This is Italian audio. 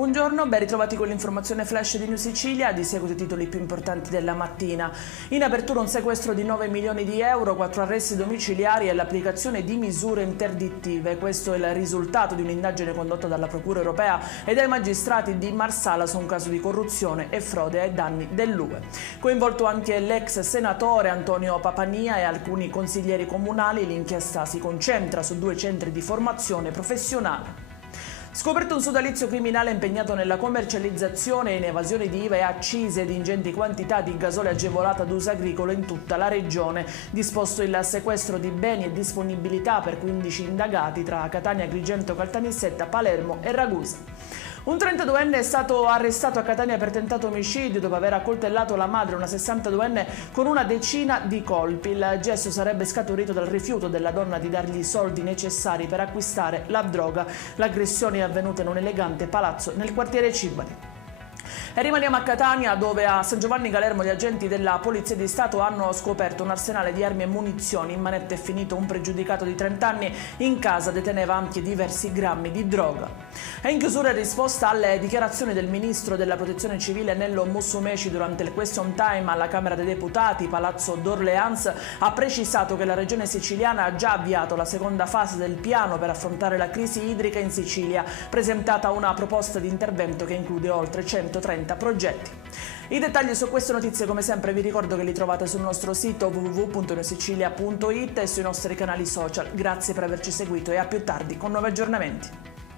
Buongiorno, ben ritrovati con l'informazione flash di New Sicilia. Di seguito i titoli più importanti della mattina. In apertura un sequestro di 9 milioni di euro, 4 arresti domiciliari e l'applicazione di misure interdittive. Questo è il risultato di un'indagine condotta dalla Procura europea e dai magistrati di Marsala su un caso di corruzione e frode ai danni dell'UE. Coinvolto anche l'ex senatore Antonio Papania e alcuni consiglieri comunali, l'inchiesta si concentra su 2 centri di formazione professionale. Scoperto un sodalizio criminale impegnato nella commercializzazione e in evasione di IVA e accise di ingenti quantità di gasolio agevolato ad uso agricolo in tutta la regione. Disposto il sequestro di beni e disponibilità per 15 indagati tra Catania, Agrigento, Caltanissetta, Palermo e Ragusa. Un 32enne è stato arrestato a Catania per tentato omicidio dopo aver accoltellato la madre, una 62enne, con una decina di colpi. Il gesto sarebbe scaturito dal rifiuto della donna di dargli i soldi necessari per acquistare la droga. L'aggressione è avvenuta in un elegante palazzo nel quartiere Cibali. E rimaniamo a Catania, dove a San Giovanni Galermo gli agenti della Polizia di Stato hanno scoperto un arsenale di armi e munizioni. In manette è finito un pregiudicato di 30 anni, in casa deteneva anche diversi grammi di droga. E in chiusura, in risposta alle dichiarazioni del ministro della Protezione Civile Nello Musumeci durante il question time alla Camera dei Deputati, Palazzo d'Orléans, ha precisato che la regione siciliana ha già avviato la seconda fase del piano per affrontare la crisi idrica in Sicilia, presentata una proposta di intervento che include oltre 130 progetti. I dettagli su queste notizie, come sempre, vi ricordo che li trovate sul nostro sito www.newsicilia.it e sui nostri canali social. Grazie per averci seguito e a più tardi con nuovi aggiornamenti.